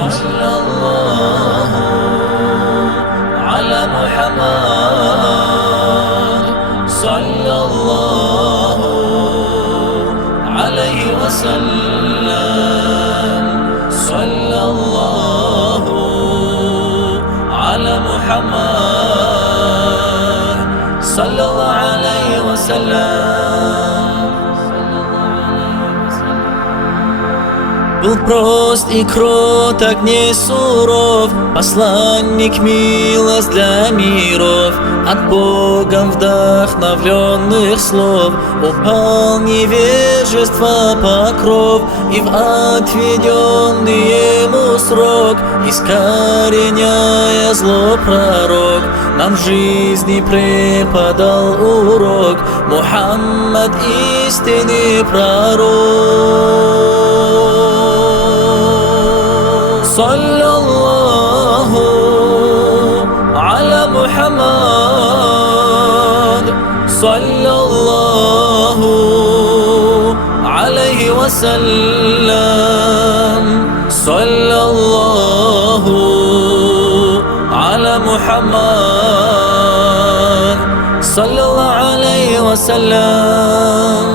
Саллаллаху аля Мухаммад, саллаллаху алейхи ва саллям, саллаллаху аля Мухаммад, саллаллаху алейхи ва саллям. Был прост и кроток, не суров, посланник милость для миров. От Богом вдохновленных слов упал невежество покров, и в отведенный ему срок, искореняя зло пророк, нам в жизни преподал урок. Мухаммад истинный пророк. Саллаллаху аля Мухаммад, саллаллаху алейхи ва саллям, саллаллаху аля Мухаммад, саллаллаху алейхи ва саллям,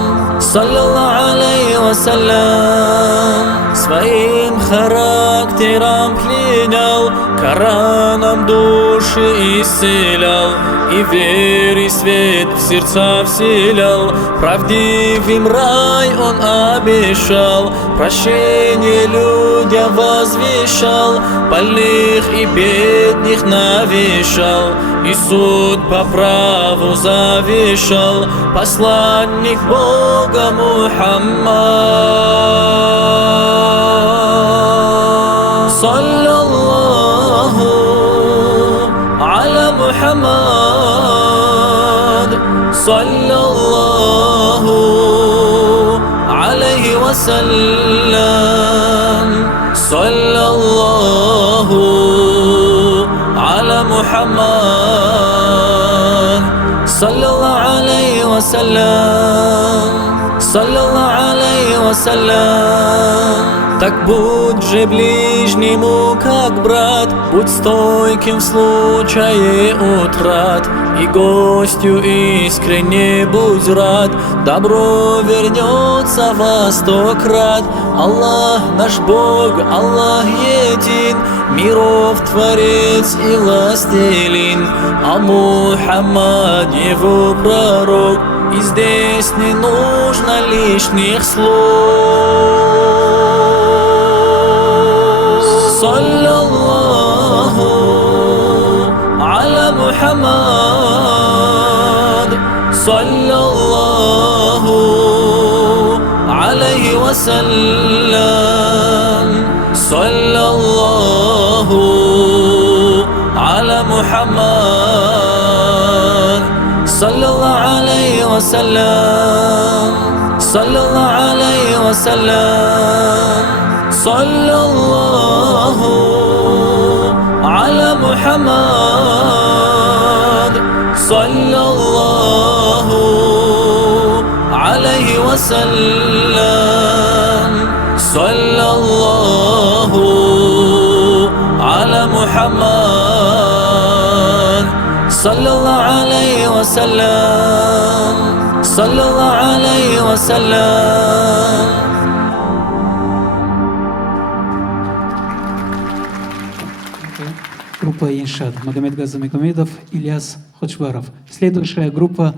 саллаллаху алейхи ва саллям. Своим характером пленял, Кораном души исцелял, и верой свет в сердца вселял. Правдивым рай он обещал, прощение людям возвещал, больных и бедных навещал, и суд по праву завещал. Посланник Бога Мухаммад. Саллаллаху аля Мухаммад, саллаллаху алейхи ва саллям, саллаллаху аля Мухаммад, саллаллаху алейхи ва саллям, саллаллаху алейхи ва саллям. Так будь же ближнему как брат, будь стойким в случае утрат, и гостю искренне будь рад. Добро вернется во 100 крат. Аллах наш Бог, Аллах един, миров Творец и властелин, а Мухаммад его пророк, и здесь не нужно лишних слов. Саллаллаху аля Мухаммад, саллаллаху алейхи ва саллям, саллаллаху аля Мухаммад, саллаллаху алейхи ва саллям, саллаллаху алейхи ва саллям. Саллаллаху аля Мухаммад, саллаллаху алейхи ва саллям, саллаллаху аля Мухаммад, саллаллаху алейхи ва саллям, саллаллаху алейхи ва саллям. Группа Иншат. Магомед Газамагомедов, Ильяс Ходжбаров. Следующая группа